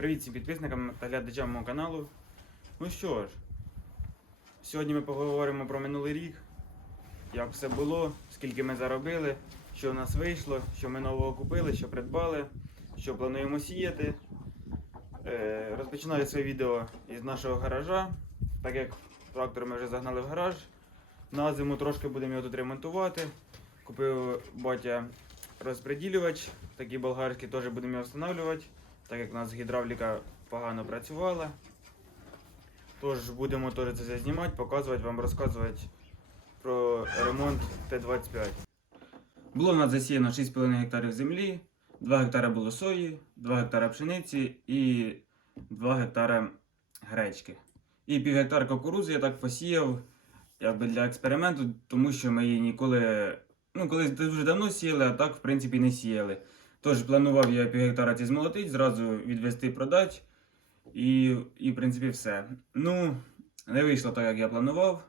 Привіт всім підписникам та глядачам мого каналу. Ну що ж, сьогодні ми поговоримо про минулий рік, як все було, скільки ми заробили, що в нас вийшло, що ми нового купили, що придбали, що плануємо сіяти. Е, розпочинаю своє відео із нашого гаража, так як трактор ми вже загнали в гараж. На зиму трошки будемо його тут ремонтувати. Купив батя розпреділювач, такий болгарський, теж будемо його встановлювати, так як у нас гідравліка погано працювала. Тож будемо теж це знімати, показувати вам, розказувати про ремонт Т-25. Було в нас засіяно 6,5 гектарів землі, 2 гектари було сої, 2 гектари пшениці і 2 гектари гречки. І пів гектар кукурузи я так посіяв якби для експерименту, тому що ми її ніколи, ну колись дуже давно сіяли, а так в принципі не сіяли. Тож планував я пів гектара ці змолотити, зразу відвести, продати. І, і в принципі все. Ну, не вийшло так, як я планував.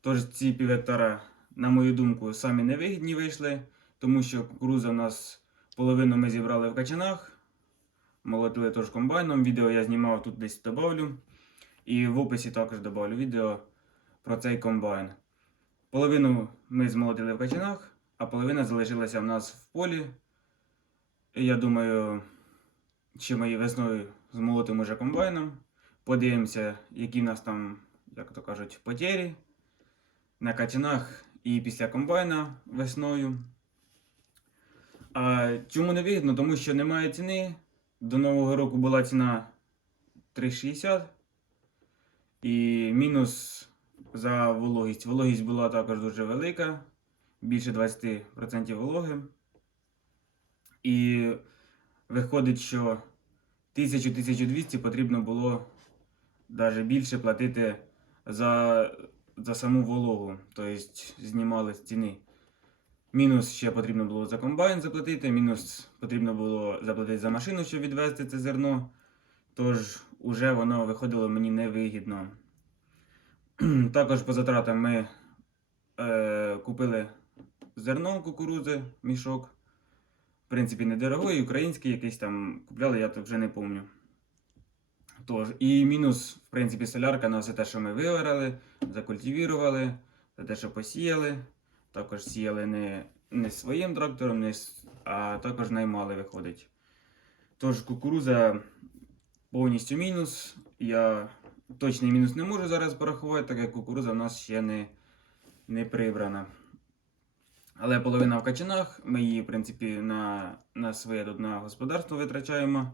Тож ці пів гектара, на мою думку, самі невигідні вийшли, тому що кукуруза в нас половину ми зібрали в качанах, молотили теж комбайном. Відео я знімав тут десь добавлю. І в описі також добавлю відео про цей комбайн. Половину ми змолотили в качанах, а половина залишилася в нас в полі. Я думаю, чи ми весною змолотимо вже комбайном. Подивимося, які в нас там, як то кажуть, потері на качанах і після комбайна весною. А чому не вигідно? Тому що немає ціни. До Нового року була ціна 3,60. І мінус за вологість. Вологість була також дуже велика, більше 20% вологи. І виходить, що 1000-1200 потрібно було навіть більше платити за, за саму вологу, тобто знімали з ціни. Мінус ще потрібно було за комбайн заплатити, мінус потрібно було заплатити за машину, щоб відвезти це зерно. Тож уже воно виходило мені невигідно. Також по затратам ми е, купили зерно кукурузи, мішок. В принципі, недорогий, український якийсь там купляли, я то вже не пам'ятаю. Тож, і мінус, в принципі, солярка на все те, що ми виорали, закультивірували, за те, що посіяли. Також сіяли не, не своїм трактором, не, а також наймали виходить. Тож кукуруза повністю мінус. Я точний мінус не можу зараз порахувати, так як кукуруза в нас ще не, не прибрана. Але половина в качанах, ми її, в принципі, на, на своє на господарство витрачаємо.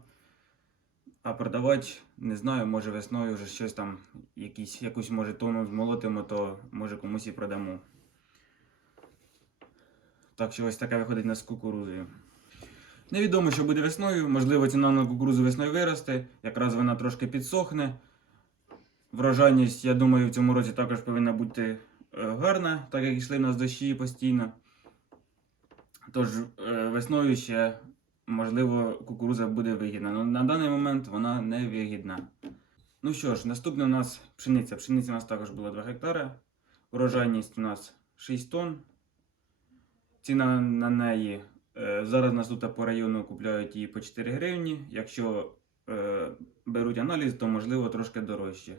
А продавати, не знаю, може весною вже щось там, якісь, якусь може тонну змолотимо, то може комусь і продамо. Так що ось таке виходить у нас з кукурузою. Невідомо, що буде весною. Можливо, ціна на кукурузу весною виросте, якраз вона трошки підсохне. Врожайність, я думаю, в цьому році також повинна бути е, гарна, так як йшли в нас дощі постійно. Тож е, весною ще, можливо, кукуруза буде вигідна. Але на даний момент вона не вигідна. Ну що ж, наступне у нас пшениця. Пшениця у нас також було 2 гектари. Врожайність у нас 6 тонн. Ціна на неї е, зараз нас тут по району купляють її по 4 гривні. Якщо е, беруть аналіз, то можливо трошки дорожче.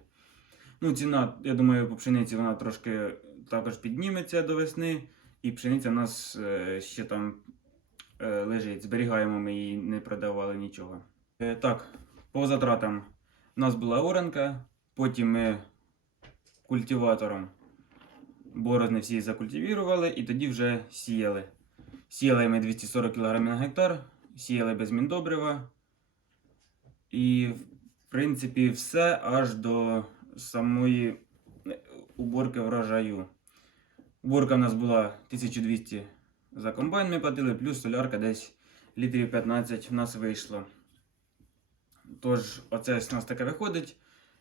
Ну, ціна, я думаю, по пшениці вона трошки також підніметься до весни. І пшениця у нас е, ще там е, лежить. Зберігаємо, ми її не продавали нічого. Е, так, по затратам. У нас була оранка, потім ми культиватором борозни всі закультивірували і тоді вже сіяли. Сіяли ми 240 кг на гектар, сіяли без міндобрива. І, в принципі, все аж до самої уборки врожаю. Уборка в нас була 1200 за комбайн ми платили, плюс солярка десь літрів 15 в нас вийшло. Тож, оце у нас таке виходить.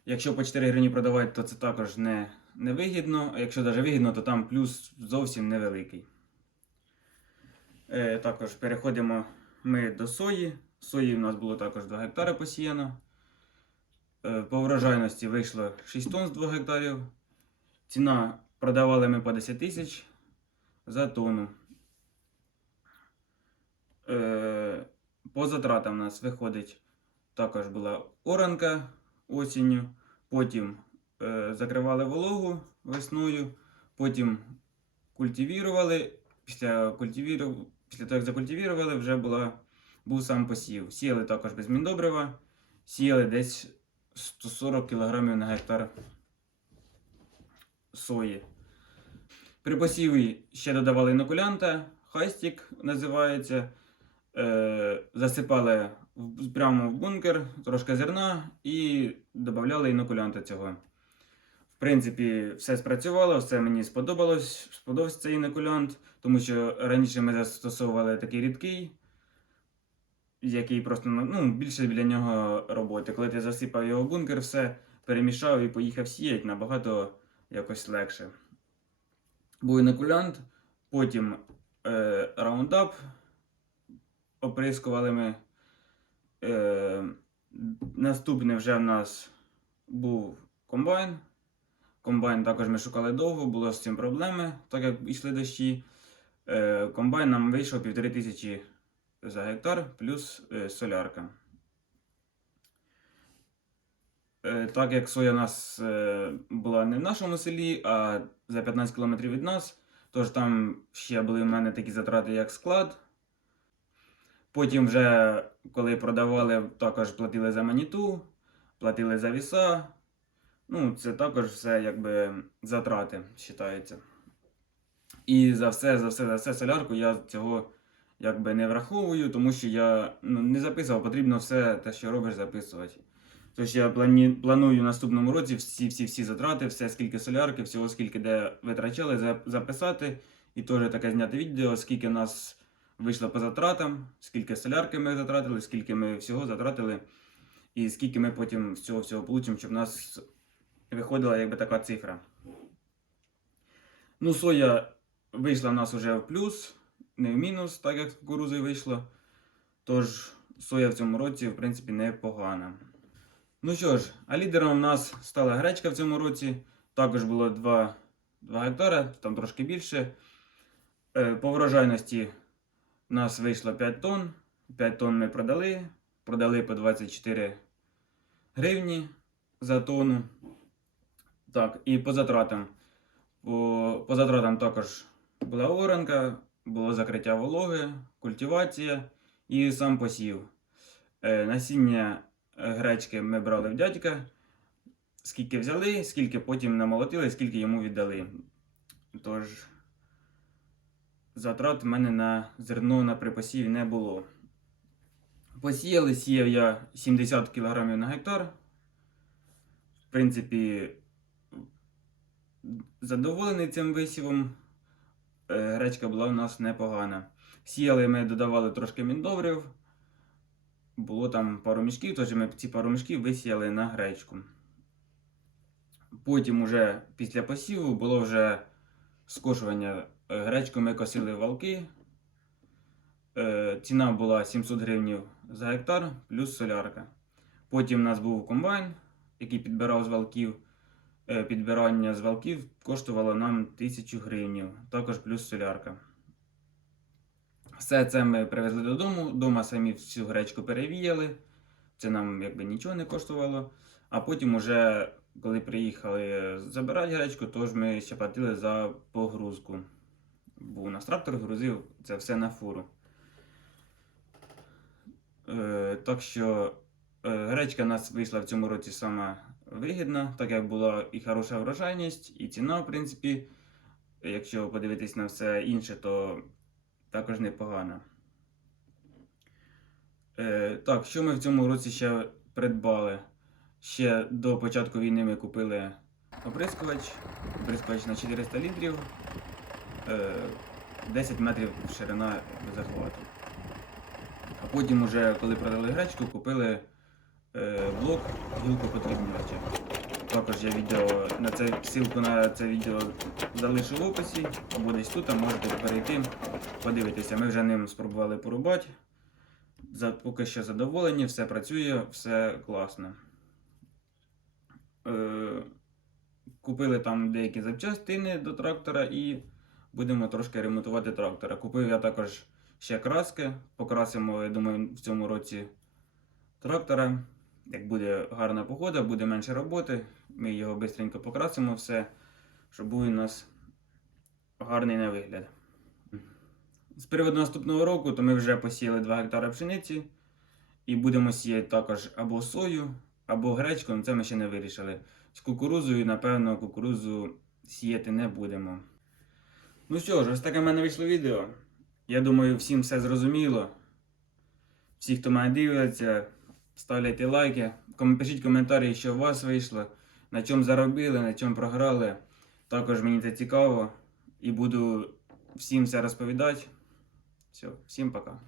Якщо по 4 гривні продавати, то це також не, не вигідно. А якщо навіть вигідно, то там плюс зовсім невеликий. Е, також переходимо ми до сої. Сої в нас було також 2 гектари посіяно. Е, по врожайності вийшло 6 тонн з 2 гектарів. Ціна продавали ми по 10 тисяч за тонну. Е, по затратам у нас виходить також була оранка осінню, потім е, закривали вологу весною, потім культивірували. Після, культивіру... Після того, як закультивірували, вже була... був сам посів. Сіяли також без міндобрива, сіяли десь 140 кг на гектар сої. При посіві ще додавали інокулянта, хайстік називається. Е, засипали в- прямо в бункер трошки зерна і додавали інокулянта цього. В принципі, все спрацювало, все мені сподобалось. Сподобався цей інокулянт, тому що раніше ми застосовували такий рідкий, який просто ну, більше біля нього роботи. Коли ти засипав його в бункер, все перемішав і поїхав сіяти набагато якось легше. Був інокулянт, потім е, раундап оприскували ми. Е, наступний вже в нас був комбайн. Комбайн також ми шукали довго, було з цим проблеми, так як йшли дощі. Е, комбайн нам вийшов півтори тисячі за гектар плюс е, солярка. Е, так як соя у нас е, була не в нашому селі, а за 15 км від нас, тож там ще були в мене такі затрати, як склад. Потім, вже, коли продавали, також платили за маніту, платили за віса. Ну, це також все якби затрати вважається. І за все, за все, за все солярку я цього якби не враховую, тому що я ну, не записував, потрібно все те, що робиш, записувати. Тож я планую в наступному році всі, всі, всі затрати, все скільки солярки, всього скільки де витрачали, записати. І теж таке зняти відео, скільки в нас вийшло по затратам, скільки солярки ми затратили, скільки ми всього затратили, і скільки ми потім з цього всього получимо, щоб в нас виходила якби така цифра. Ну, соя вийшла в нас вже в плюс, не в мінус, так як з кукурузою вийшло. Тож соя в цьому році, в принципі, непогана. Ну що ж, а лідером у нас стала гречка в цьому році. Також було 2, 2 гектара, там трошки більше. Е, По врожайності у нас вийшло 5 тонн. 5 тонн ми продали. Продали по 24 гривні за тонну. Так, і по затратам. По, по затратам також була оранка, було закриття вологи, культивація і сам посів. Е, насіння гречки ми брали в дядька. Скільки взяли, скільки потім намолотили, скільки йому віддали. Тож, затрат в мене на зерно на припосіві не було. Посіяли, сіяв я 70 кг на гектар. В принципі, задоволений цим висівом. Е, Гречка була у нас непогана. Сіяли ми додавали трошки міндобрив. Було там пару мішків, тож ми ці пару мішків висіяли на гречку. Потім, уже після посіву, було вже скошування. Е, Гречку ми косили валки. Е, Ціна була 700 гривень за гектар плюс солярка. Потім у нас був комбайн, який підбирав з валків. Е, Підбирання з валків коштувало нам 1000 гривень, також плюс солярка. Все це ми привезли додому. Дома самі всю гречку перевіяли. Це нам якби нічого не коштувало. А потім, уже, коли приїхали забирати гречку, тож ми ще платили за погрузку. Бо у нас трактор грузив це все на фуру. Е, так що е, гречка у нас вийшла в цьому році сама вигідна, так як була і хороша врожайність, і ціна, в принципі, якщо подивитись на все інше, то також непогана. Е, так, що ми в цьому році ще придбали? Ще до початку війни ми купили оприскувач, оприскувач на 400 літрів, е, 10 метрів ширина захвату. А потім, уже, коли продали гречку, купили е, блок гілкопотрібнювача. Також я відео на це ссылку на це відео залишу в описі, або тут, а можете перейти, подивитися. Ми вже ним спробували порубати. За, поки що задоволені, все працює, все класно. Е, купили там деякі запчастини до трактора і будемо трошки ремонтувати трактора. Купив я також ще краски. Покрасимо, я думаю, в цьому році трактора. Як буде гарна погода, буде менше роботи. Ми його швидко покрасимо все, щоб був у нас гарний на вигляд. З приводу наступного року, то ми вже посіяли 2 гектари пшениці і будемо сіяти також або сою, або гречку, але це ми ще не вирішили. З кукурузою, напевно, кукурузу сіяти не будемо. Ну що ж, ось таке в мене вийшло відео. Я думаю, всім все зрозуміло. Всі, хто мене дивиться, ставляйте лайки, пишіть коментарі, що у вас вийшло, на чому заробили, на чому програли. Також мені це цікаво і буду всім все розповідати. Все, всім пока.